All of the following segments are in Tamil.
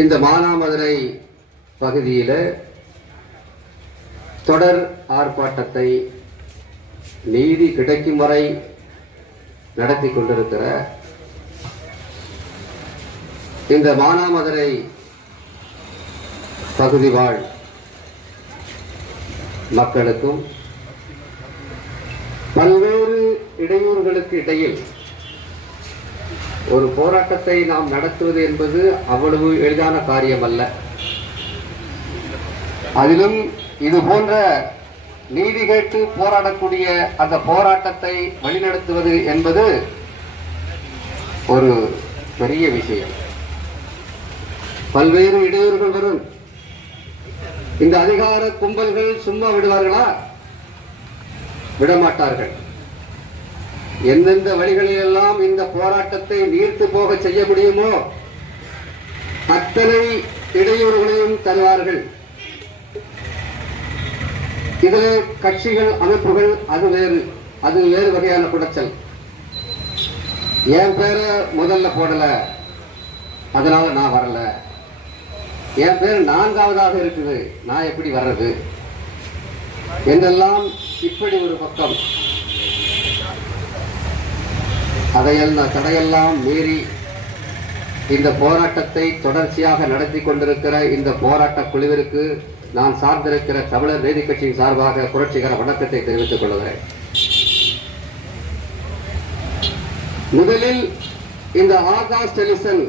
இந்த மானாமதுரை பகுதியில் தொடர் ஆர்ப்பாட்டத்தை நீதி கிடைக்கும் வரை நடத்தி கொண்டிருக்கிற இந்த மானாமதுரை பகுதி வாழ் மக்களுக்கும் பல்வேறு இடையூறுகளுக்கு இடையில் ஒரு போராட்டத்தை நாம் நடத்துவது என்பது அவ்வளவு எளிதான காரியம் அல்ல. அதிலும் இது போன்ற நீதி கேட்டு போராடக்கூடிய அந்த போராட்டத்தை வழிநடத்துவது என்பது ஒரு பெரிய விஷயம். பல்வேறு இடையூறுகள் வரும். இந்த அதிகார கும்பல்கள் சும்மா விடுவார்களா? விடமாட்டார்கள். எந்தெந்த வழிகளிலெல்லாம் இந்த போராட்டத்தை நீர்த்து போக செய்ய முடியுமோ அத்தனை இடையூறுகளையும் தருவார்கள். இதில் கட்சிகள், அமைப்புகள் அது வேறு வகையான குடைச்சல். என் பேரை முதல்ல போடல, அதனால நான் வரல. என் பேர் 4ஆவதாக இருக்குது, நான் எப்படி வர்றது என்றெல்லாம் இப்படி ஒரு பக்கம். தடையெல்லாம் மீறி இந்த போராட்டத்தை தொடர்ச்சியாக நடத்தி கொண்டிருக்கிற இந்த போராட்ட குழுவிற்கு நான் சார்ந்திருக்கிற தமிழர் நீதி கட்சியின் சார்பாக புரட்சிகர வணக்கத்தை தெரிவித்துக் கொள்கிறேன். முதலில் இந்த ஆகாஷ் டெலிசன்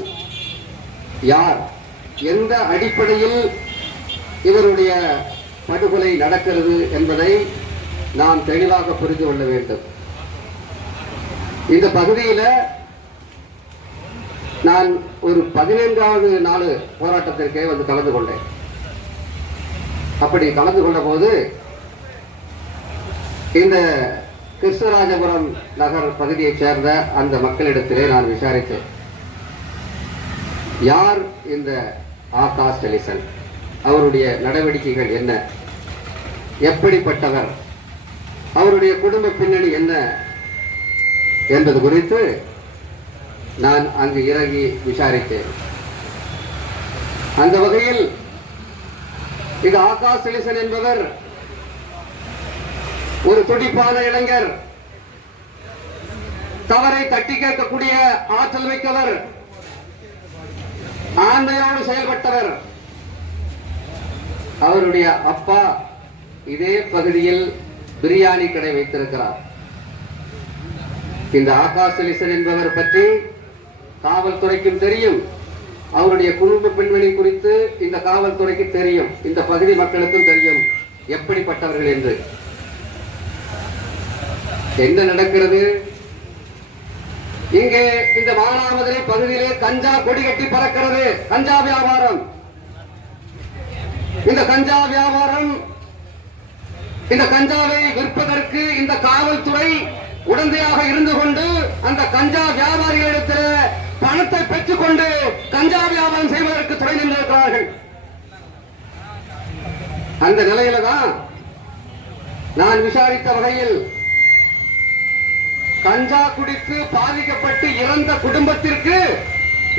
யார், எந்த அடிப்படையில் இவருடைய படுகொலை நடக்கிறது என்பதை நாம் தெளிவாக புரிந்து கொள்ள வேண்டும். இந்த பகுதியில் நான் ஒரு 14வது நாள் போராட்டத்திற்கே வந்து கலந்து கொண்டேன். அப்படி கலந்து கொண்ட போது இந்த கிருஷ்ணராஜபுரம் நகர் பகுதியைச் சேர்ந்த அந்த மக்களிடத்திலே நான் விசாரித்தேன். யார் இந்த ஆகாஷ் டெலிசன், அவருடைய நடவடிக்கைகள் என்ன, எப்படிப்பட்டவர், அவருடைய குடும்ப பின்னணி என்ன என்பது குறித்து நான் அங்கு இறங்கி விசாரித்தேன். அந்த வகையில் இது ஆகாஷ் டெலிசன் என்பவர் ஒரு துடிப்பான இளைஞர், தவறை தட்டி கேட்கக்கூடிய ஆற்றல் மிக்கவர், ஆண்மையோடு செயல்பட்டவர். அவருடைய அப்பா இதே பகுதியில் பிரியாணி கடை வைத்திருக்கிறார். இந்த ஆகாஷ் டெலிசன் என்பவர் பற்றி காவல்துறைக்கும் தெரியும், அவருடைய குடும்ப பின்னணி குறித்து இந்த காவல்துறைக்கு தெரியும், இந்த பகுதி மக்களுக்கும் தெரியும் எப்படிப்பட்டவர்கள் என்று. என்ன நடக்கிறது இங்கே? இந்த மானாமதுரை பகுதியிலே கஞ்சா கொடி கட்டி பறக்கிறது. கஞ்சா வியாபாரம். இந்த கஞ்சா வியாபாரம், இந்த கஞ்சாவை விற்பதற்கு இந்த காவல்துறை உடந்தையாக இருந்து கொண்டு அந்த கஞ்சா வியாபாரிகளிடத்தில் பணத்தை பெற்றுக் கொண்டு கஞ்சா வியாபாரம் செய்வதற்கு துணை நின்றிருக்கிறார்கள். அந்த நிலையில தான் நான் விசாரித்த வகையில் கஞ்சா குடித்து பாதிக்கப்பட்டு இறந்த குடும்பத்திற்கு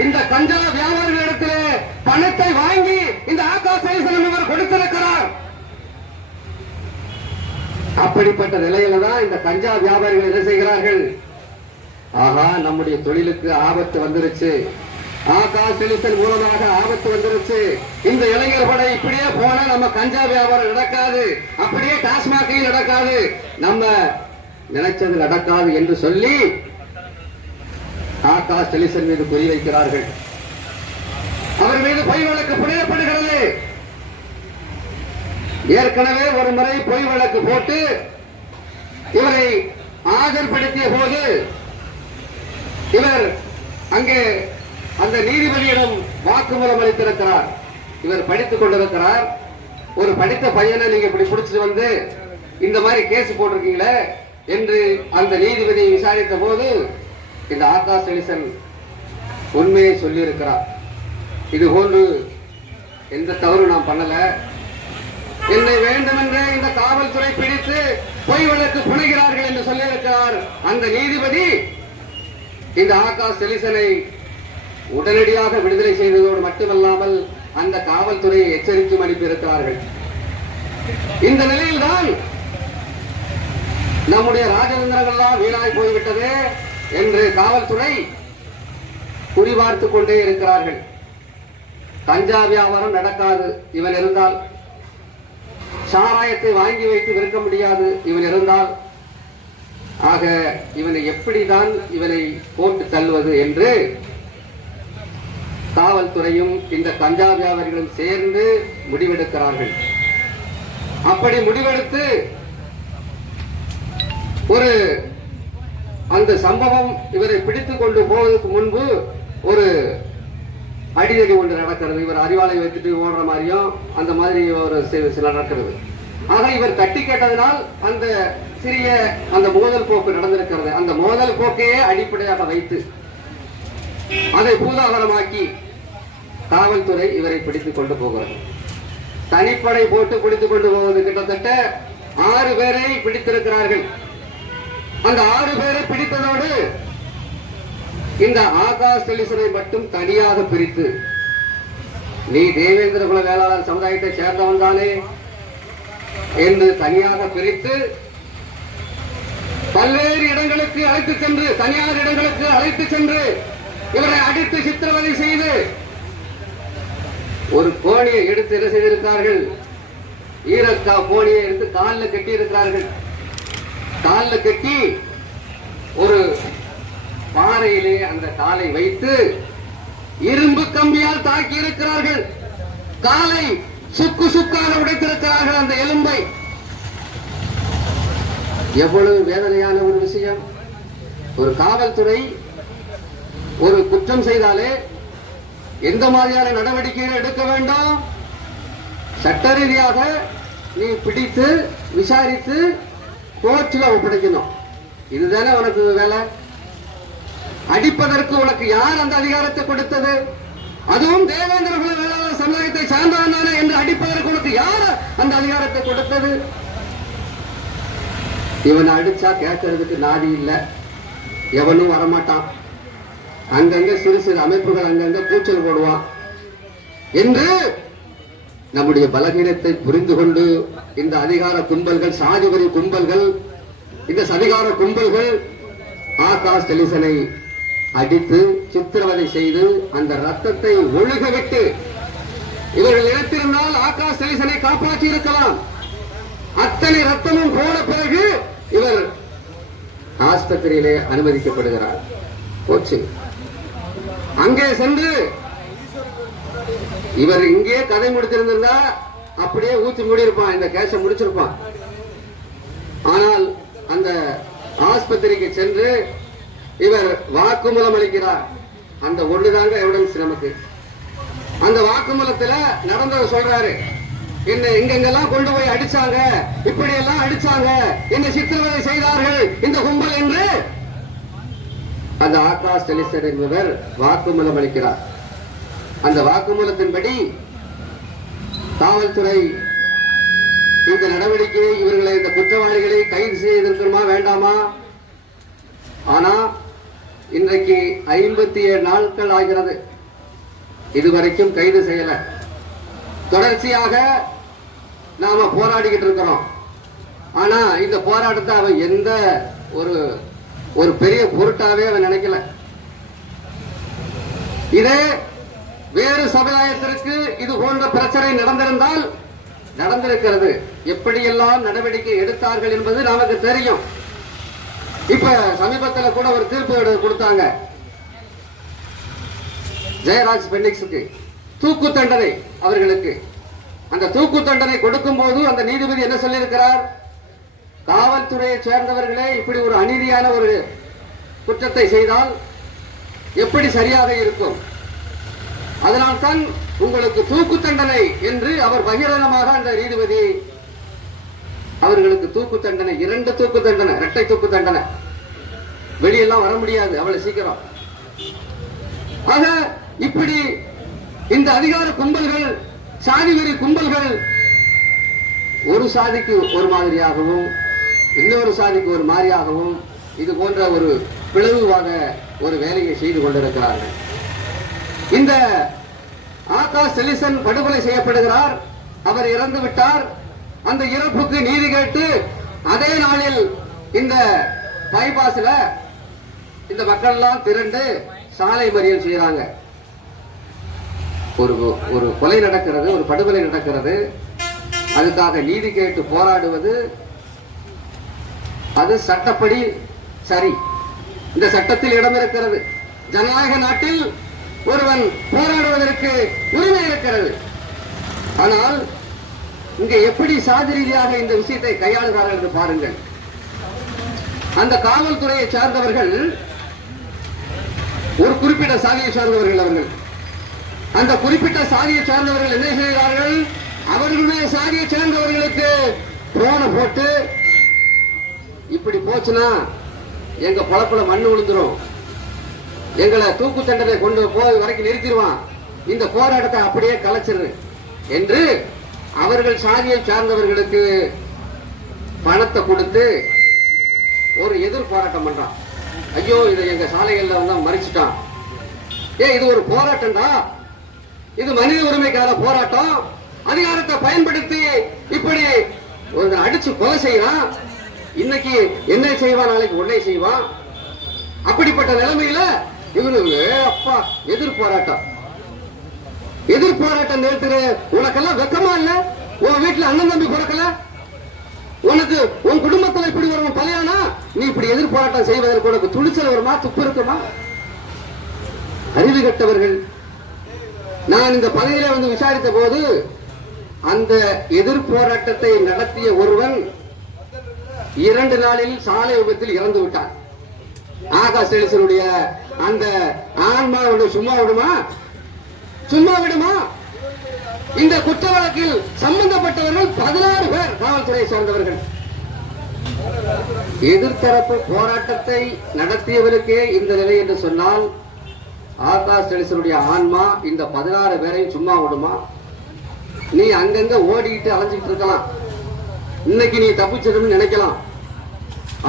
இந்த கஞ்சா வியாபாரிகளிடத்தில் பணத்தை வாங்கி இந்த ஆகாஷ் டெலிசன் என்பவர் கொடுத்திருக்கிறார். அப்படிப்பட்ட நிலையில தான் இந்த கஞ்சா வியாபாரிகள் என்ன செய்கிறார்கள்? ஆகா, நம்முடைய தொழிலுக்கு ஆபத்து வந்துருச்சு, ஆகாஷ் டெலிசன் மூலமாக ஆபத்து வந்துருச்சு, இந்த இளைஞர் படை இப்படியே போனா நம்ம கஞ்சா வியாபாரம் நடக்காது, அப்படியே டாஸ்மாகையும் நடக்காது, நம்ம நினைச்சது நடக்காது என்று சொல்லி ஆகாஷ் டெலிசன் மீது குறி வைக்கிறார்கள். அவர் மீது பொய் வழக்கு புனையப்படுகிறது. ஏற்கனவே ஒரு முறை பொய் வழக்கு போட்டு இவரை ஆஜர்படுத்திய போது இவர் அங்கே அந்த நீதிபதியிடம் வாக்குமூலம் அளித்திருக்கிறார். இவர் படித்துக் கொண்டிருக்கிறார். ஒரு படித்த பையனை நீங்க இப்படி பிடிச்சிட்டு வந்து இந்த மாதிரி கேஸ் போட்டிருக்கீங்களே என்று அந்த நீதிபதியை விசாரித்த போது இந்த ஆகாஷ் டெலிசன் உண்மையை சொல்லி இருக்கிறார். இது போன்று எந்த தவறு நான் பண்ணல, என்னை வேண்டுமென்றே இந்த காவல்துறை பிடித்து பொய் வழக்கு புனைகிறார்கள் என்று சொல்லியிருக்கிறார். அந்த நீதிபதி இந்த ஆகாஷ் டெலிசனை உடனடியாக விடுதலை செய்ததோடு மட்டுமல்லாமல் அந்த காவல்துறையை எச்சரிக்கையும் அனுப்பியிருக்கிறார்கள். இந்த நிலையில்தான் நம்முடைய ராஜதந்திரங்கள்லாம் வீணாய் போய்விட்டது என்று காவல்துறை குறிபார்த்துக் கொண்டே இருக்கிறார்கள். கஞ்சா வியாபாரம் நடக்காது இவன் இருந்தால், சாராயத்தை வாங்கி வைத்து விற்க முடியாது இவன் இருந்தால், ஆக இவனை எப்படிதான் இவனை போட்டு தள்ளுவது என்று காவல்துறையும் இந்த கஞ்சா வியாபாரிகளும் சேர்ந்து முடிவெடுக்கிறார்கள். அப்படி முடிவெடுத்து ஒரு அந்த சம்பவம் இவரை பிடித்துக் கொண்டு போவதற்கு முன்பு ஒரு அடிதடி ஒன்று நடக்கிறது. இவர் அறிவாலை வைத்துட்டு ஓடுற மாதிரியும் அந்த மாதிரி ஒரு சில நடக்கிறது. ஆக இவர் தட்டி கேட்டதனால் அந்த சிறிய அந்த மோதல் போக்கு நடந்திருக்கிறது. அந்த மோதல் போக்கையே அடிப்படையாக வைத்து அதை பூதாகரமாக்கி காவல்துறை இவரை பிடித்துக் கொண்டு போகிறது. தனிப்படை போட்டு பிடித்துக் கொண்டு போவது கிட்டத்தட்ட 6 பேரை பிடித்திருக்கிறார்கள். அந்த 6 பேரை பிடித்ததோடு இந்த ஆகாஷ் டெலிசனை மட்டும் தனியாக பிரித்து, நீ தேவேந்திர குல வேளாளர் சமுதாயத்தை சேர்ந்தவன் தானே என்று தனியாக பிரித்து பல்வேறு இடங்களுக்கு அழைத்து சென்று, தனியார் இடங்களுக்கு அழைத்து சென்று இவரை அடித்து சித்திரவதை செய்து ஒரு கோணியை எடுத்து என்ன செய்திருக்கிறார்கள்? ஈரக்கா கோணியை எடுத்து காலில் கட்டி இருக்கிறார்கள். காலில் கட்டி ஒரு பாறையிலே அந்த காலை வைத்து இரும்பு கம்பியால் தாக்கி இருக்கிறார்கள். காலை சுக்கு சுக்காக உடைத்திருக்கிறார்கள். அந்த எலும்பை எவ்வளவு வேதனையான ஒரு விஷயம். ஒரு காவல்துறை ஒரு குற்றம் செய்தாலே எந்த மாதிரியான நடவடிக்கைகள் எடுக்க வேண்டும்? சட்ட ரீதியாக நீ பிடித்து விசாரித்து கோர்ட்ல ஒப்படைக்கணும். இதுதானே உனக்கு வேலை. அடிப்பதற்கு உனக்கு யார் அந்த அதிகாரத்தை கொடுத்தது? அதுவும் தேவேந்திர குல வேளாளர் சமுதாயத்தை சார்ந்தவனான என்று அடிப்பதற்கு உனக்கு யார் அந்த அதிகாரத்தை கொடுத்தது? இவனை அடிச்சா கேட்கறதுக்கு நாதி இல்லை, எவனும் வரமாட்டான். அங்கங்க சிறு சிறு அமைப்புகள் அங்கங்க கூச்சல் போடுவான் என்று நம்முடைய பலகீனத்தை புரிந்து கொண்டு இந்த அதிகார கும்பல்கள், சாதிவரி கும்பல்கள், இந்த சதிகார கும்பல்கள் ஆகாஷ் டெலிசனை அடித்து சித்திரவதை செய்து அந்த ரத்தத்தை ஒழுக விட்டு, இவர்கள் நினைத்திருந்தால் ஆகாஷ் டெலிசனை காப்பாற்றி இருக்கலாம். அத்தனை ரத்தமும் போன பிறகு இவர் ஆஸ்பத்திரியிலே அனுமதிக்கப்படுகிறார். போச்சு. அங்கே சென்று இவர் இங்கே கதை முடித்திருந்தா அப்படியே ஊத்தி மூடியிருப்பான், இந்த கேஸை முடிச்சிருப்பான். ஆனால் அந்த ஆஸ்பத்திரிக்கு சென்று இவர் வாக்குமூலம் அளிக்கிறார். அந்த ஒண்ணுதாங்க எவிடன்ஸ் நமக்கு. அந்த வாக்குமூலத்துல நடந்ததை சொல்றாரு. என்ன எங்கெங்கெல்லாம் கொண்டு போய் அடிச்சாங்க, இப்படி எல்லாம் அடிச்சாங்க, என்ன சித்திரவதை செய்தார்கள் இந்த கும்பல் என்று அந்த ஆகாஷ் டெலிசன் என்பவர் வாக்குமூலம் அளிக்கிறார். அந்த வாக்குமூலத்தின்படி காவல்துறை இந்த நடவடிக்கையை, இவர்களை, இந்த குற்றவாளிகளை கைது செய்திருக்கணுமா வேண்டாமா? ஆனா இன்றைக்கு 57 நாட்கள் ஆகிறது, இதுவரைக்கும் கைது செய்யல. தொடர்ச்சியாக நாம போராடிக்கிட்டு இருக்கிறோம். ஆனா இந்த போராட்டத்தை அவன் எந்த ஒரு பெரிய பொருட்டாவே அவன் நினைக்கல. இதே வேறு சமுதாயத்திற்கு இது போன்ற பிரச்சனை நடந்திருந்தால் நடந்திருக்கிறது. எப்படியெல்லாம் நடவடிக்கை எடுத்தார்கள் என்பது நமக்கு தெரியும். இப்ப சமீபத்தில் கூட ஒரு தீர்ப்பு கொடுத்தாங்க. ஜெயராஜ் பெண்ணிக்ஸுக்கு தூக்கு தண்டனை. அவர்களுக்கு அந்த தூக்கு தண்டனை கொடுக்கும் போது அந்த நீதிபதி என்ன சொல்லியிருக்கிறார்? காவல்துறையை சேர்ந்தவர்களே இப்படி ஒரு அநீதியான ஒரு குற்றத்தை செய்தால் எப்படி சரியாக இருக்கும்? அதனால்தான் உங்களுக்கு தூக்கு தண்டனை என்று அவர் பகிரங்கமாக அந்த நீதிபதி அவர்களுக்கு தூக்கு தண்டனை, 2 தூக்கு தண்டனை, இரட்டை தூக்கு தண்டனை. வெளியெல்லாம் வர முடியாது அவ்வளவு சீக்கிரம். ஆக இப்படி இந்த அதிகார கும்பல்கள், சாதிவெறி கும்பல்கள் ஒரு சாதிக்கு ஒரு மாதிரியாகவும் இன்னொரு சாதிக்கு ஒரு மாதிரியாகவும் இது போன்ற ஒரு பிளவுவாத ஒரு வேலையை செய்து கொண்டிருக்கிறார்கள். இந்த ஆகாஷ் செலிசன் படுகொலை செய்யப்படுகிறார். அவர் இறந்து விட்டார். அந்த இறப்புக்கு நீதி கேட்டு அதே நாளில் இந்த பைபாஸ்ல இந்த மக்கள் எல்லாம் திரண்டு சாலை மறியல் செய்யறாங்க. ஒரு கொலை நடக்கிறது, ஒரு படுகொலை நடக்கிறது. அதுக்காக நீதி கேட்டு போராடுவது அது சட்டப்படி சரி. இந்த சட்டத்தில் இடம் இருக்கிறது. ஜனநாயக நாட்டில் ஒருவன் போராடுவதற்கு உரிமை இருக்கிறது. ஆனால் இங்க எப்படி சாதி ரீதியாக இந்த விஷயத்தை கையாளுகிறார்கள் என்று பாருங்கள். அந்த காவல்துறையை சார்ந்தவர்கள் ஒரு குறிப்பிட்ட சாதியை சார்ந்தவர்கள். அவர்கள் அந்த குறிப்பிட்ட சாதியை சார்ந்தவர்கள் என்ன செய்கிறார்கள்? அவர்களுடைய சாதியை சேர்ந்தவர்களுக்கு போன போட்டு இப்படி போச்சுன்னா எங்க பொழப்புல மண்ணு விழுந்துரும், எங்களை தூக்கு தண்டனை கொண்டு போய் வரைக்கும் நிறுத்திடுவான், இந்த போராட்டத்தை அப்படியே கலைச்சிரு என்று அவர்கள் சாதியை சார்ந்தவர்களுக்கு பணத்தை கொடுத்து ஒரு எதிர் போராட்டம் பண்றான். ஐயோ இதை எங்க சாலைகள்ல வந்து மறிச்சுட்டான். இது ஒரு போராட்டம்டா, இது மனித உரிமைக்கான போராட்டம். அதிகாரத்தை பயன்படுத்தி இப்படி ஒரு அடிச்சு கொலை செய்யறான். இன்னைக்கு என்ன செய்வான், நாளைக்கு உடனே செய்வான். அப்படிப்பட்ட நிலைமையில இவனுக்கு அப்பா எதிர் போராட்டம் நிறுத்துற. உனக்கெல்லாம் வெக்கமா இல்ல? உன் வீட்டுல அண்ணன் தம்பி பிறக்கல? உனக்கு உன் குடும்பத்துல இப்படி ஒரு கல்யாணா நீ இப்படி எதிர் போராட்டம் செய்வதற்கு உனக்கு துணிச்சல் வருமா, துப்பு இருக்குமா? அறிவு கட்டவர்கள். நான் இந்த பகுதியில வந்து விசாரித்த போது அந்த எதிர் போராட்டத்தை நடத்திய ஒருவன் 2 நாளில் சாலை விபத்தில் இறந்து விட்டான். ஆகாஷ் செலிசனுடைய அந்த ஆன்மா சும்மா விடுமா? சும்மா விடுமா? இந்த குற்ற வழக்கில் சம்பந்தப்பட்டவர்கள் 16 பேர் காவல்துறையை சார்ந்தவர்கள். எதிர்த்தரப்பு போராட்டத்தை நடத்தியவருக்கே இந்த நிலை என்று சொன்னால் ஆகாஷ் செலிசனுடைய ஆன்மா இந்த 16 பேரையும் சும்மா விடுமா? நீ அங்கங்க ஓடிட்டு அலைஞ்சிட்டு இருக்கலாம், இன்னைக்கு நீ தப்பிச்சிடும் நினைக்கலாம்.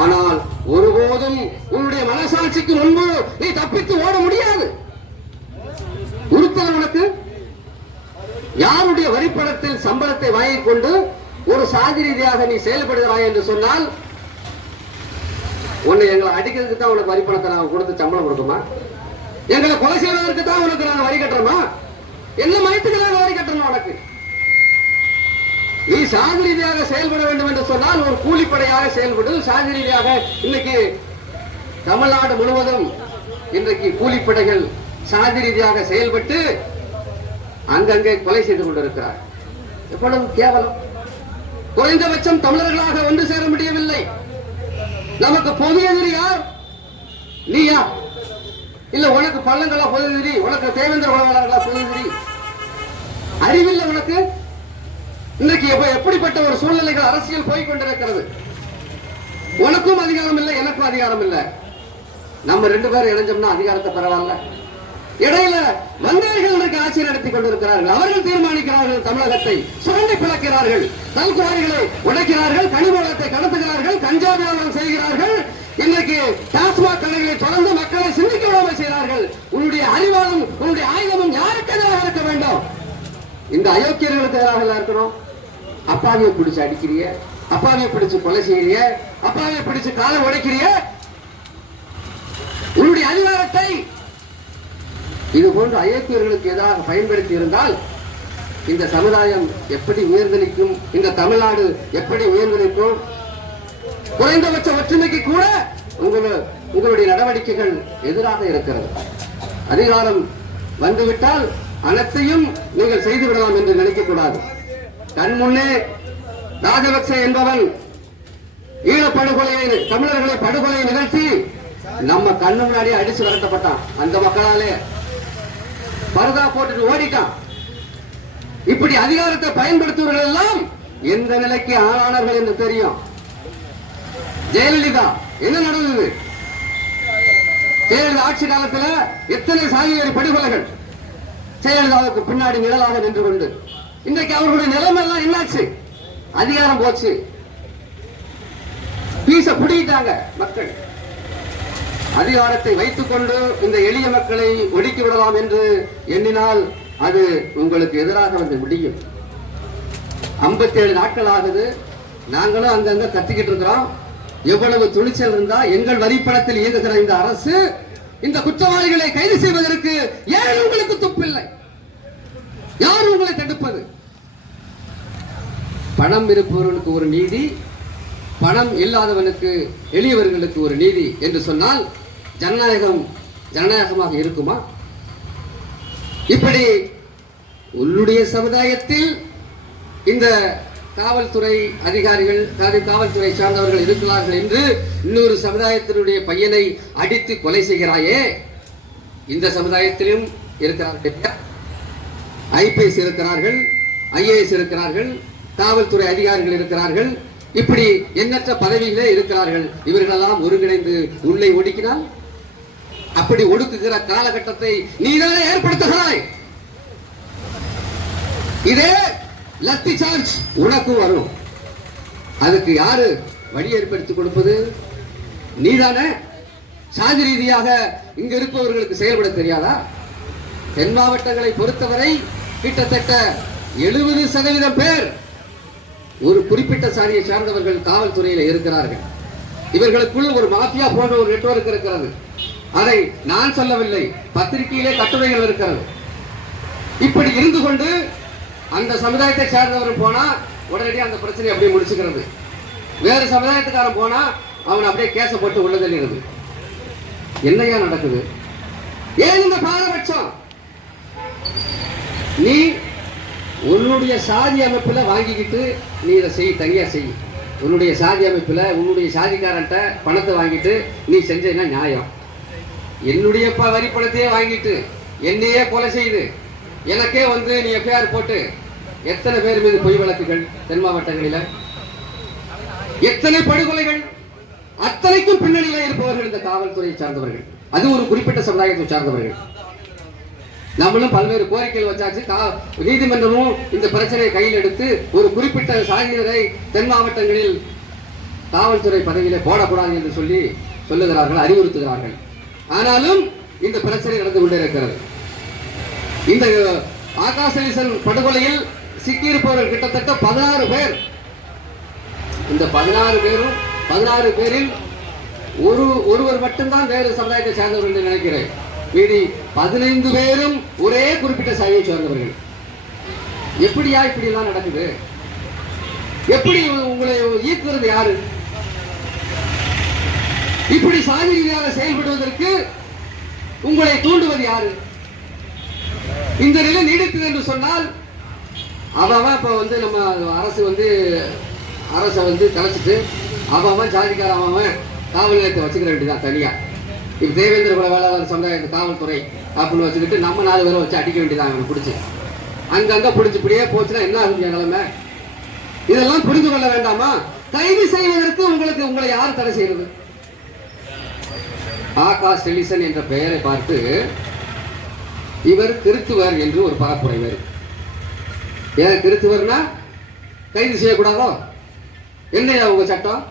ஆனால் ஒருபோதும் உன்னுடைய மனசாட்சிக்கு முன்பு நீ தப்பித்து ஓட முடியாது. உறுத்தல் உனக்கு? யாருடைய வரிப்பணத்தில் சம்பளத்தை வாங்கிக் கொண்டு ஒரு சாதி ரீதியாக நீ செயல்படுகிறாய் என்று சொன்னால் உன்னை எங்களை அடிக்கிறதுக்கு தான் உனக்கு வரிப்பணத்தை நாங்கள் கொடுத்து சம்பளம் கொடுக்குமா? எங்களை கொலை செய்வதற்கு தான் உனக்கு நாங்கள் வரி கட்டுறோமா? என்ன மயத்துக்கு நாங்கள் வரி கட்டணும்? உனக்கு நீ சாதி ரீதியாக செயல்பட வேண்டும் என்று சொன்னால் ஒரு கூலிப்படையாக செயல்படும். சாதி ரீதியாக இன்னைக்கு தமிழ்நாடு முழுவதும் இன்றைக்கு கூலிப்படைகள் சாதி ரீதியாக செயல்பட்டு அங்கங்கே கொலை செய்து கொண்டிருக்கிறார். எவ்வளவு கேவலம்! குறைந்தபட்சம் தமிழர்களாக ஒன்று சேர முடியவில்லை. நமக்கு பொது எதிரி யார்? நீயா? இல்ல உனக்கு பள்ளங்களா பொது எதிரி? உனக்கு தேவேந்திர உலகளா பொது எதிரி? அறிவில்லை உனக்கு? இன்னைக்கு எப்படிப்பட்ட ஒரு சூழ்நிலைகள் அரசியல் போய்கொண்டிருக்கிறது. உனக்கும் அதிகாரம் இல்லை, எனக்கும் அதிகாரம் இல்லை. நம்ம 2 பேரும் இணைஞ்சோம்னா அதிகாரத்தை பரவாயில்ல. இடையில வந்தவர்கள் இன்றைக்கு ஆட்சி நடத்தி கொண்டிருக்கிறார்கள். அவர்கள் தீர்மானிக்கிறார்கள். தமிழகத்தை சுரண்டி பிளக்கிறார்கள், கல்குவாரிகளை உடைக்கிறார்கள், கனிமூலத்தை கடத்துகிறார்கள், கஞ்சா வியாபாரம் செய்கிறார்கள். இன்றைக்கு டாஸ்மாக் கடைகளை தொடர்ந்து மக்களை சிந்திக்க விடாமல் செய்கிறார்கள். உன்னுடைய அறிவாலும் உன்னுடைய ஆயுதமும் யாருக்கு எதிராக இருக்க வேண்டும்? இந்த அயோக்கியர்களுக்கு எதிராக இருக்கணும். அப்பாவியை பிடிச்சு அடிக்கிறிய, அப்பாவியை பிடிச்சு கொலை செய்யறிய, அப்பாவியை பிடிச்சு காலை உடைக்கிறிய. உன்னுடைய அதிகாரத்தை இது போன்ற அயோக்கியர்களுக்கு எதிராக பயன்படுத்தி இருந்தால் இந்த சமுதாயம் எப்படி உயர்ந்து நிற்கும்? இந்த தமிழ்நாடு எப்படி உயர்ந்து நிற்கும்? குறைந்தபட்ச ஒற்றுமைக்கு கூட உங்களுடைய நடவடிக்கைகள் எதிராக இருக்கிறது. அதிகாரம் வந்துவிட்டால் அனைத்தையும் நீங்கள் செய்து விடலாம் என்று நினைக்கக்கூடாது. கண் முன்னே ராஜபக்ச என்பவன் ஈழப்படுகொலையை, தமிழர்களை படுகொலை நிகழ்த்தி நம்ம கண்ணு முன்னாடியே அடிச்சு விரட்டப்பட்டான். அந்த மக்களாலே பரதா போட்டுட்டு ஓடிட்டான். இப்படி அதிகாரத்தை பயன்படுத்துவர்கள் எல்லாம் எந்த நிலைக்கு ஆளானார்கள் என்று தெரியும். ஜெயலலிதா என்ன நடந்தது? ஜெயலலிதா ஆட்சி காலத்தில் எத்தனை சாதிவாரி படுகொலைகள்? ஜெயலலிதாவுக்கு பின்னாடி நிழலாக நின்று கொண்டு இன்றைக்கு அவர்களுடைய நிலைமை எல்லாம் என்னாச்சு? அதிகாரம் போச்சு, பீச புடிக்கிட்டாங்க மக்கள். அதிகாரத்தை வைத்துக் கொண்டு இந்த எளிய மக்களை ஒடுக்கி விடலாம் என்று எண்ணினால் அது உங்களுக்கு எதிராக வந்து முடியும். 57 நாட்கள் ஆகுது, நாங்களும் அங்கங்க கத்திக்கிட்டு இருக்கிறோம். எவ்வளவு துணிச்சல் இருந்தா எங்கள் வரிப்பணத்தில் இயங்குகிற இந்த அரசு இந்த குற்றவாளிகளை கைது செய்வதற்கு ஏன் உங்களுக்கு துப்பில்லை? யார் உங்களை தடுப்பது? பணம் இருப்பவர்களுக்கு ஒரு நீதி, பணம் இல்லாதவனுக்கு எளியவர்களுக்கு ஒரு நீதி என்று சொன்னால் ஜனநாயகமாக இருக்குமா? இப்படி உன்னுடைய சமுதாயத்தில் இந்த காவல்துறை அதிகாரிகள், காவல்துறை சார்ந்தவர்கள் இருக்கிறார்கள் என்று இன்னொரு சமுதாயத்தினுடைய பையனை அடித்து கொலை செய்கிறாயே, இந்த சமுதாயத்திலும் இருக்கிறார்கள். ஐபிஎஸ் இருக்கிறார்கள், ஐஏஎஸ் இருக்கிறார்கள், காவல்துறை அதிகாரிகள் இருக்கிறார்கள், இப்படி எண்ணற்ற பதவிகளே இருக்கிறார்கள். இவர்களெல்லாம் ஒருங்கிணைந்து உள்ளே ஒடுக்கினால், அப்படி ஒடுக்குகிற காலகட்டத்தை நீதானே ஏற்படுத்துகிறாய். இதே லத்தி சார்ஜ் உனக்கு வரும். அதுக்கு யாரு வழி ஏற்படுத்தி கொடுப்பது? நீதானே. சாதி ரீதியாக இங்க இருப்பவர்களுக்கு செயல்பட தெரியாதா? தென் மாவட்டங்களை பொறுத்தவரை கிட்டத்தட்ட 70% பேர் ஒரு குறிப்பிட்ட சாதியை சார்ந்தவர்கள் காவல்துறையில் இருக்கிறார்கள். இவர்களுக்குள் ஒரு மாஃபியா போன்ற ஒரு நெட்வொர்க் இருக்கிறது. அதை நான் சொல்லவில்லை, பத்திரிகையிலே கட்டுரைகள் இருக்கிறது. இப்படி இருந்து கொண்டு அந்த சமுதாயத்தை சேர்ந்தவர்கள் போனா உடனடியாக அந்த பிரச்சனை அப்படியே முடிச்சுக்கிறது. வேறு சமுதாயத்துக்காரன் போனா அவன் அப்படியே கேச போட்டு உள்ள தள்ளிடுறது. என்னையா நடக்குது? ஏன் இந்த பாரபட்சம்? நீ உன்னுடைய சாதி அமைப்புல வாங்கிக்கிட்டு நீ இதை செய், தனியா செய். உன்னுடைய சாதி அமைப்புல உன்னுடைய சாதிக்காரன்ட்ட பணத்தை வாங்கிட்டு நீ செஞ்சா நியாயம். என்னுடைய வரி பணத்தையே வாங்கிட்டு என்னையே கொலை செய்து எனக்கே வந்து நீ எஃப்ஐஆர் போட்டு எத்தனை பேர் மீது பொய் வழக்குகள் தென் மாவட்டங்களில், எத்தனை படுகொலைகள், அத்தனைக்கும் பின்னணியில் இருப்பவர்கள் இந்த காவல்துறையை சார்ந்தவர்கள். அது ஒரு குறிப்பிட்ட சமுதாயத்தை சார்ந்தவர்கள். நம்மளும் பல்வேறு கோரிக்கைகள் வச்சாச்சு. நீதிமன்றமும் இந்த பிரச்சனையை கையில் எடுத்து ஒரு குறிப்பிட்ட சாதியினரை தென் மாவட்டங்களில் காவல்துறை பதவியில போடக்கூடாது என்று சொல்லுகிறார்கள், அறிவுறுத்துகிறார்கள். ஆனாலும் இந்த பிரச்சனை நடந்து கொண்டே இருக்கிறது. இந்த ஆகாஷ் எலிசன் படுகொலையில் சிக்கியிருப்பவர்கள் கிட்டத்தட்ட 16 பேர். இந்த 16 பேரில் ஒருவர் மட்டும்தான் வேறு சமுதாயத்தை சேர்ந்தவர்கள் என்று நினைக்கிறேன். மீதி 15 பேரும் ஒரே குறிப்பிட்ட சாதியை சேர்ந்தவர்கள். எப்படியா இப்படி எல்லாம் நடக்குது? எப்படி உங்களை ஈர்க்கிறது யாரு? இப்படி சாதி ரீதியாக செயல்படுவதற்கு உங்களை தூண்டுவது யாரு? இந்த நிலை நீடித்தது என்று சொன்னால் அவன் இப்ப வந்து நம்ம அரசை வந்து கலைச்சிட்டு அவன் ஜாதிக்கார அவன் காவல் நிலையத்தை வச்சுக்கிற வேண்டியதான் தனியா. இப்ப தேவேந்திர குல வேளாளர் சமுதாய காவல்துறை அப்படின்னு வச்சுக்கிட்டு நம்ம 4 பேரை வச்சு அடிக்க வேண்டியதான். அவனை பிடிச்சி அங்கங்க பிடிச்சிப்படியே போச்சுன்னா என்ன ஆகுது நிலைமை? இதெல்லாம் புரிந்து கொள்ள வேண்டாமா? கைது செய்வதற்கு உங்களை யார் தடை செய்யறது? ஆகாஷ் எலிசன் என்ற பெயரை பார்த்து இவர் கிறித்துவர் என்று ஒரு பரப்புரை வேறு. ஏன் கிறித்துவர்னா கைது செய்யக்கூடாதோ? என்னையா உங்க சட்டம்?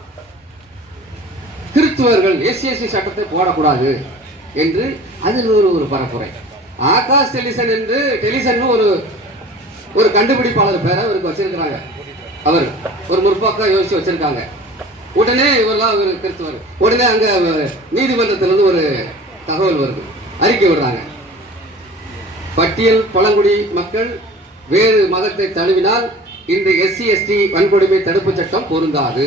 கிறித்துவர்கள் எஸ்சி சட்டத்தை போடக்கூடாது என்று அதில் ஒரு பரப்புரை. ஆகாஷ் டெலிசன் என்று டெலிசன் ஒரு கண்டுபிடிப்பாளர் பேரை அவருக்கு வச்சிருக்கிறாங்க. அவர் ஒரு முற்போக்கா யோசிச்சு வச்சிருக்காங்க. உடனே இவரெல்லாம் ஒரு கிறித்துவர். உடனே அங்க நீதிமன்றத்திலிருந்து ஒரு தகவல் வருது, அறிக்கை விடுறாங்க. பட்டியல் பழங்குடி மக்கள் வேறு மதத்தை தழுவினால் இந்த எஸ்சி எஸ்டி வன்கொடுமை தடுப்பு சட்டம் பொருந்தாது.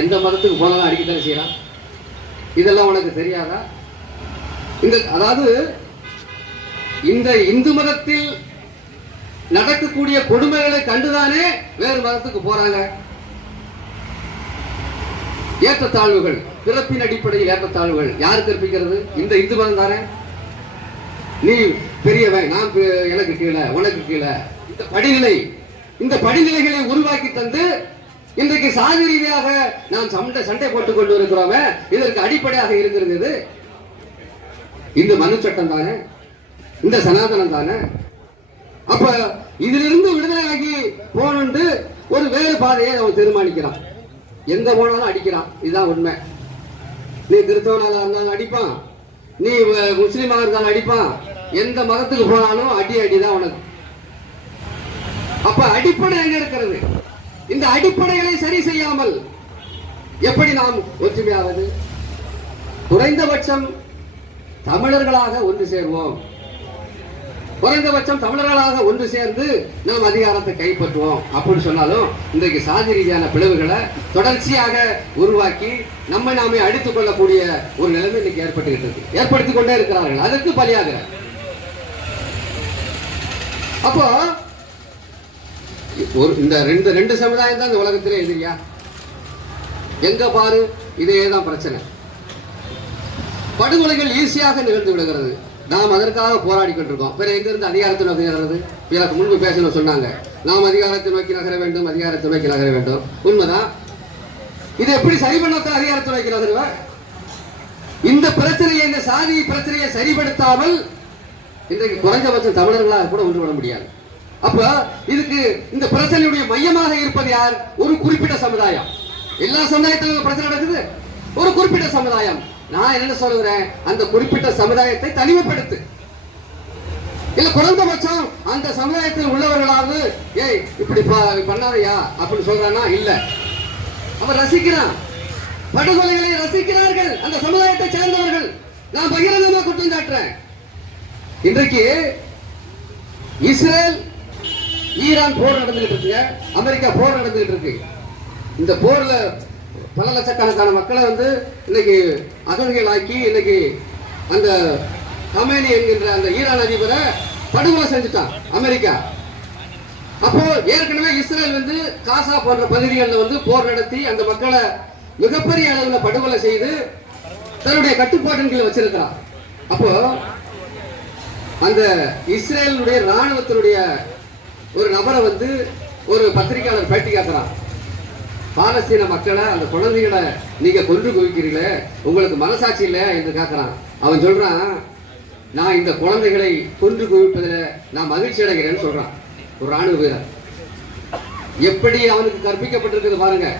எந்த மதத்துக்கு போனாலும் அடிக்கத்தானே செய்யறான். இதெல்லாம் உனக்கு தெரியாதா? அதாவது இந்த இந்து மதத்தில் நடக்கக்கூடிய கொடுமைகளை கண்டுதானே வேறு மதத்துக்கு போறாங்க. ஏற்றத்தாழ்வுகள், பிறப்பின் அடிப்படையில் ஏற்றத்தாழ்வுகள் யார் கற்பிக்கிறது? இந்த இந்து மதம் தானே. நீ பெரியவன், நான் எனக்கு கீழே, உனக்கு கீழே, இந்த படிநிலைகளை உருவாக்கி தந்து இன்றைக்கு சாதி ரீதியாக நாம் சண்டை போட்டுக் கொண்டு இருக்கிறோமே, இதற்கு அடிப்படையாக இருக்கிறது இந்த மனு சட்டம் தானே, இந்த சனாதனம் தானே. அப்ப இதிலிருந்து விடுதலையாகி போனு ஒரு வேறு பாதையை அவன் தீர்மானிக்கிறான். எங்க போனாலும் அடிக்கிறான். இதுதான் உண்மை. நீ கிறிஸ்தவனாக இருந்தாலும் அடிப்பான், நீ முஸ்லீமாக இருந்தாலும் அடிப்பான், எந்த மதத்துக்கு போனாலும் அடிதான் உனக்கு. அப்ப அடிப்படை எங்க இருக்கிறது? இந்த அடிப்படைகளை சரி செய்யாமல் எப்படி நாம் ஒற்றுமையாவது? குறைந்தபட்சம் தமிழர்களாக ஒன்று சேர்வோம், குறைந்தபட்சம் தமிழர்களாக ஒன்று சேர்ந்து நாம் அதிகாரத்தை கைப்பற்றுவோம் அப்படின்னு சொன்னாலும் இன்றைக்கு சாதி ரீதியான பிளவுகளை தொடர்ச்சியாக உருவாக்கி நம்மை நாமே அடித்துக் கொள்ளக்கூடிய ஒரு நிலைமை இன்னைக்கு ஏற்படுத்திக் கொண்டே இருக்கிறார்கள். அதற்கு பலியாக அப்போ இந்த ரெண்டு சமுதாயம் தான் இந்த உலகத்திலே எதிரியா? எங்க பாரு இதேதான் பிரச்சனை. படுகொலைகள் ஈஸியாக நிகழ்ந்து விடுகிறது. நாம் அதற்காக போராடி கொண்டிருக்கோம். பிற எங்கிருந்து அதிகாரத்தை நோக்கி நகர்றது? எனக்கு முன்பு பேசணும் சொன்னாங்க, நாம் அதிகாரத்தை நோக்கி நகர வேண்டும், அதிகாரத்தை நோக்கி நகர வேண்டும். உண்மைதான். இது எப்படி சரி பண்ணத்தான் அதிகாரத்தை நோக்கி நகருவ? இந்த பிரச்சனையை, இந்த சாதி பிரச்சனையை சரிபடுத்தாமல் இன்றைக்கு குறைந்தபட்சம் தமிழர்களாக கூட ஒன்றுபட முடியாது. அப்ப இதுக்கு இந்த பிரச்சனையுடைய மையமாக இருப்பது யார்? ஒரு குறிப்பிட்ட சமுதாயம். எல்லா சமுதாயத்திலும் பிரச்சனை நடக்குது, ஒரு குறிப்பிட்ட சமுதாயம். நான் என்ன சொல்கிறேன், அந்த குறிப்பிட்ட சமுதாயத்தை தனிமைப்படுத்து. இல்ல குறைந்தபட்சம் அந்த சமுதாயத்தில் உள்ளவர்களாவது ஏய் இப்படி பண்ணாதையா அப்படின்னு சொல்றானா? இல்ல, அவன் ரசிக்கிறான், படுகொலைகளை ரசிக்கிறார்கள் அந்த சமுதாயத்தை சேர்ந்தவர்கள். நான் பகிரங்கமா குற்றம் சாட்டுறேன். இன்றைக்கு இஸ்ரேல் ஈரான் போர் நடந்துகிட்டு இருக்கு, அமெரிக்கா போர் நடந்துகிட்டு இருக்கு. இந்த போர்ல பல லட்சக்கணக்கான மக்களை இன்னைக்கு அகதிகள் ஆக்கி இன்னைக்கு அந்த கமேனி என்கின்ற அந்த ஈரான் அதிபரை படுகொலை செஞ்சுட்டான் அமெரிக்கா. அப்போ ஏற்கனவே இஸ்ரேல் காசா போன்ற பகுதிகளில் போர் நடத்தி அந்த மக்களை மிகப்பெரிய அளவில் படுகொலை செய்து தன்னுடைய கட்டுப்பாட்டின் கீழ் வச்சிருக்கிறான். அப்போ அந்த இஸ்ரேலுடைய ராணுவத்தினுடைய ஒரு நபரை ஒரு பத்திரிகையாளர் பேட்டி கேட்கிறான். பாலஸ்தீன மக்களை, அந்த குழந்தைகளை நீங்க கொன்று குவிக்கிறீங்களே, உங்களுக்கு மனசாட்சி இல்ல என்று கேட்கிறான். அவன் சொல்றான், நான் இந்த குழந்தைகளை கொன்று குவிப்பதில் நான் மகிழ்ச்சி அடைகிறேன்னு சொல்றான். ஒரு ராணுவ வீரர் எப்படி அவனுக்கு கற்பிக்கப்பட்டிருக்குது பாருங்க.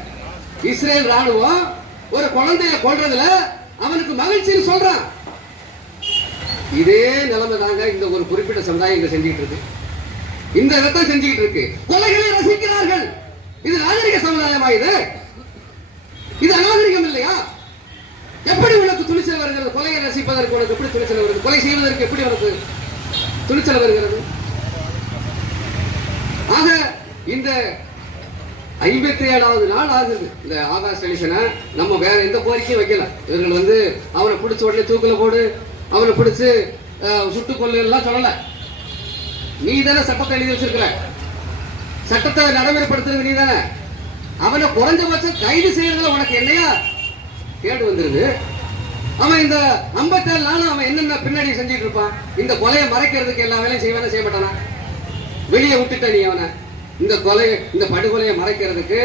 இஸ்ரேல் ராணுவம் ஒரு குழந்தைய கொல்றதுல அவனுக்கு மகிழ்ச்சின்னு சொல்றான். இதே நிலைமை தாங்க இந்த ஒரு குறிப்பிட்ட சமுதாயம் இங்க செஞ்சுட்டு இருக்கு. இந்த இடத்தை செஞ்சுட்டு இருக்கு. கொலைகளை ரசிக்கிறார்கள். இது நாகரிக சமுதாயமா? இது அநாகரிகம் இல்லையா? எப்படி உனக்கு துணிச்சல் வருகிறது? கொலையை ரசிப்பதற்கு உனக்கு எப்படி துணிச்சல் வருகிறது? கொலை செய்வதற்கு எப்படி உனக்கு துணிச்சல் வருகிறது? ஆக இந்த 57வது நாள் ஆகுது இந்த ஆகாஷ் டெலிஷனை. நம்ம வேற எந்த கோரிக்கையும் வைக்கல. இவர்கள் அவனை பிடிச்ச உடனே தூக்கில போடு, அவனை பிடிச்சு சுட்டுக்கொள்ளு எல்லாம் சொல்லல. நீ தானே சட்டத்தை எழுதி வச்சிருக்கிற, சட்டத்தை நடைமுறைப்படுத்துறது நீ தானே. அவனை குறைஞ்சபட்சம் கைது செய்யறதுல உனக்கு என்னையா கேடு வந்துருது? அவன் இந்த 57 நாள் அவன் என்னென்ன பின்னாடி செஞ்சுட்டு இருப்பான்? இந்த கொலையை மறைக்கிறதுக்கு எல்லா வேலையும் செய்வானா செய்ய மாட்டானா? வெளியே விட்டுட்ட நீ அவனை. இந்த கொலை, இந்த படுகொலையை மறைக்கிறதுக்கு,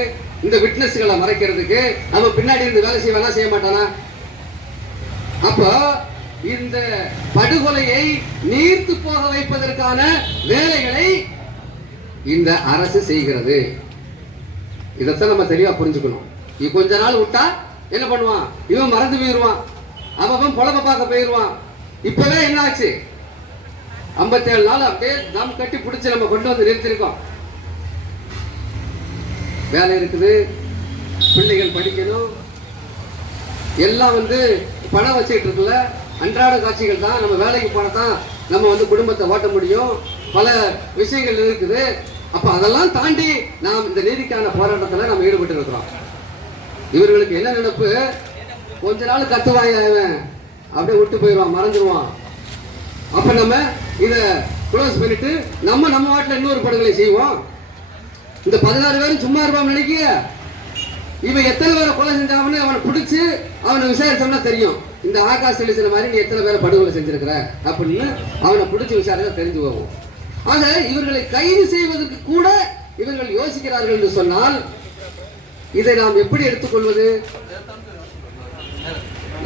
இந்த விட்னஸ்களை மறைக்கிறதுக்கு அவன் பின்னாடி இருந்து வேலை செய்வானா செய்ய மாட்டானா? அப்போ இந்த படுகொலையை நீர்த்து போக வைப்பதற்கான வேலைகளை இந்த அரசு செய்கிறது. இதைத்தான் நம்ம தெளிவா புரிஞ்சுக்கணும். கொஞ்ச நாள் விட்டா என்ன பண்ணுவான்? இவன் மறந்து போயிருவான், அவன் பொழப்ப பார்க்க போயிருவான். இப்பவே என்ன ஆச்சு? 57 நாள் அப்படியே நாம் கட்டி பிடிச்சு நம்ம கொண்டு நிறுத்திருக்கோம். வேலை இருக்குது, பிள்ளைகள் படிக்கணும், எல்லாம் பணம் வச்சுட்டு இருக்குல்ல. அன்றாட காட்சிகள் தான். நம்ம வேலைக்கு போனதான் நம்ம குடும்பத்தை ஓட்ட முடியும். பல விஷயங்கள் இருக்குது. அப்ப அதெல்லாம் தாண்டி நாம் இந்த நீதிக்கான போராட்டத்தில் நம்ம ஈடுபட்டு இருக்கிறோம். இவர்களுக்கு என்ன நினைப்பு? கொஞ்ச நாள் கத்துவாங்க, அப்படியே விட்டு போயிடுவான், மறந்துடுவான். அப்ப நம்ம இத க்ளோஸ் பண்ணிட்டு நம்ம வாட்டில் இன்னொரு படுகொலை செய்வோம். இந்த 16 பேரும் சும்மா இருப்பான் நினைக்க. இவன் எத்தனை பேரை கொலை செஞ்சாங்கன்னு அவனை பிடிச்சு அவனை விசாரிச்சோம்னா தெரியும். இந்த ஆகாஷ் டெலிஷன் மாதிரி நீ எத்தனை பேரை படுகொலை செஞ்சிருக்கிற அப்படின்னு அவனை பிடிச்சி விசாரிச்சா தெரிஞ்சு போகும். ஆக இவர்களை கைது செய்வதற்கு கூட இவர்கள் யோசிக்கிறார்கள் என்று சொன்னால் இதை நாம் எப்படி எடுத்துக்கொள்வது?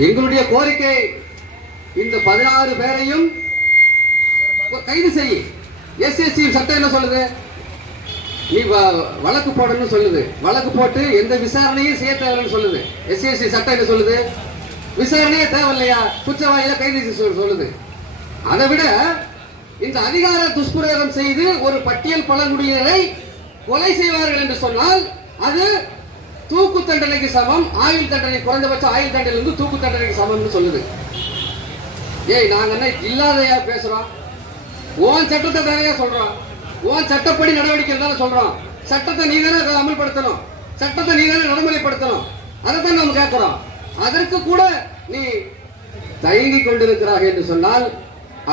எங்களுடைய கோரிக்கை, இந்த 16 பேரையும் கைது செய்ய. எஸ்எஸ்சி சட்டம் என்ன சொல்லுது? நீ வழக்கு போடணும்னு சொல்லுது. வழக்கு போட்டு எந்த விசாரணையும் செய்ய தேவைன்னு சொல்லுது. எஸ்எஸ்சி சட்டம் என்ன சொல்லுது? விசாரணையே தேவையில்லையா? குற்றவாளியை கைது செய்ய சொல்லுது. அதை விட இந்த அதிகார துஷ்பிரயோகம் செய்து ஒரு பட்டியல் பழங்குடியினரை கொலை செய்வார்கள் என்று சொன்னால் அது தூக்கு தண்டனைக்கு சமம். ஆயுள் தண்டனை, குறைந்தபட்ச ஆயுள் தண்டனையிலிருந்து தூக்கு தண்டனைக்கு சமம்னு சொல்லுது. ஏய், நாங்க என்ன இல்லாதையா பேசுறோம்? ஓன் சட்டத்தை தானே சொல்றோம், ஓன் சட்டப்படி நடவடிக்கை தானே சொல்றோம். சட்டத்தை நீ தானே அமல்படுத்தணும், சட்டத்தை நீ தானே நடைமுறைப்படுத்தணும். அதைத்தான் நம்ம கேட்கிறோம். அதற்கு கூட நீ தயங்கிக் கொண்டிருக்கிறாய் என்று சொன்னால்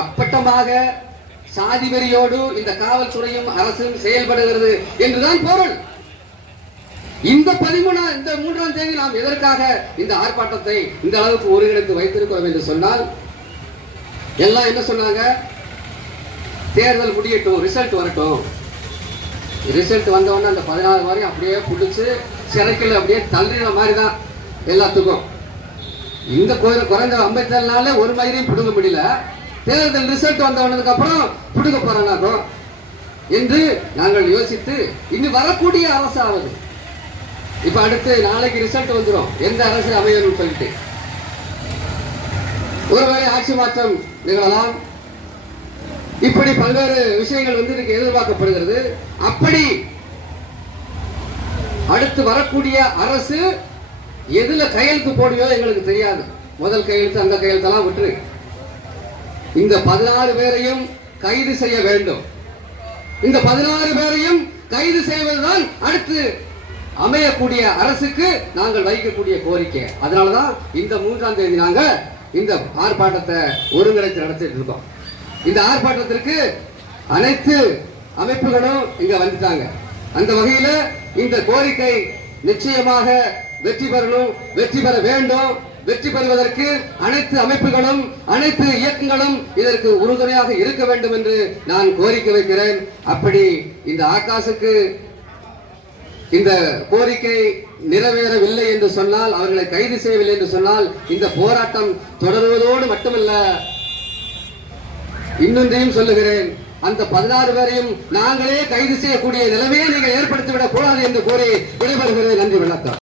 அப்பட்டமாக சாதி வெறியோடு இந்த காவல்துறையும் அரசும் செயல்படுகிறது என்றுதான் பொருள். இந்த 3ஆம் தேதி நாம் எதற்காக இந்த ஆர்ப்பாட்டத்தை இந்த அளவுக்கு ஒருங்கிணைத்து வைத்திருக்கிறோம் என்று சொன்னால், எல்லாம் என்ன சொன்னாங்க? தேர்தல் முடியட்டும், ரிசல்ட் வரட்டும். ரிசல்ட் வந்தவொடனே அந்த 16 வரையும் அப்படியே பிடிச்சு சிறைக்குள்ள அப்படியே தள்ளின மாதிரி தான் எல்லாத்துக்கும். இந்த குறைந்த 57 நாள்ல ஒரு மயிரையும் பிடுங்க முடியல. தேர்தல் ரிசல்ட் வந்தவனதுக்கு அப்புறம் பிடுங்க போறாங்க என்று நாங்கள் யோசித்து இன்னும் வரக்கூடிய அரசு ஆகுது. இப்ப அடுத்து நாளைக்கு ரிசல்ட் வந்துடும், எந்த அரசு அமையணும் சொல்லிட்டு. ஒருவேளை ஆட்சி மாற்றம் நிகழலாம். இப்படி பல்வேறு விஷயங்கள் இன்னைக்கு எதிர்பார்க்கப்படுகிறது. அப்படி அடுத்து வரக்கூடிய அரசு எதுல கையெழுத்து போடுவோ எங்களுக்கு தெரியாது. முதல் கையெழுத்து அந்த கையெழுத்தெல்லாம் விட்டு இந்த 16 பேரையும் கைது செய்ய வேண்டும். இந்த 16 பேரையும் கைது செய்வதுதான் அடுத்து அமையக்கூடிய அரசுக்கு நாங்கள் வைக்கக்கூடிய கோரிக்கை. அதனாலதான் இந்த 3ஆம் தேதி நாங்க இந்த ஆர்ப்பாட்டத்தை ஒருங்கிணைத்து நடத்திட்டு இருக்கோம். இந்த ஆர்ப்பாட்டத்திற்கு அனைத்து அமைப்புகளும் இங்க வந்துட்டாங்க. அந்த வகையில இந்த கோரிக்கை நிச்சயமாக வெற்றி பெறணும், வெற்றி பெற வேண்டும். வெற்றி பெறுவதற்கு அனைத்து அமைப்புகளும் அனைத்து இயக்கங்களும் இதற்கு உறுதுணையாக இருக்க வேண்டும் என்று நான் கோரிக்கை வைக்கிறேன். அப்படி இந்த ஆகாசுக்கு இந்த கோரிக்கை நிறைவேறவில்லை என்று சொன்னால், அவர்களை கைது செய்யவில்லை என்று சொன்னால், இந்த போராட்டம் தொடருவதோடு மட்டுமல்ல, இன்னொன்றையும் சொல்லுகிறேன், அந்த 16 பேரையும் நாங்களே கைது செய்யக்கூடிய நிலைமையை நீங்கள் ஏற்படுத்திவிடக் கூடாது என்று கூறி விடைபெறுகிறேன். நன்றி, வணக்கம்.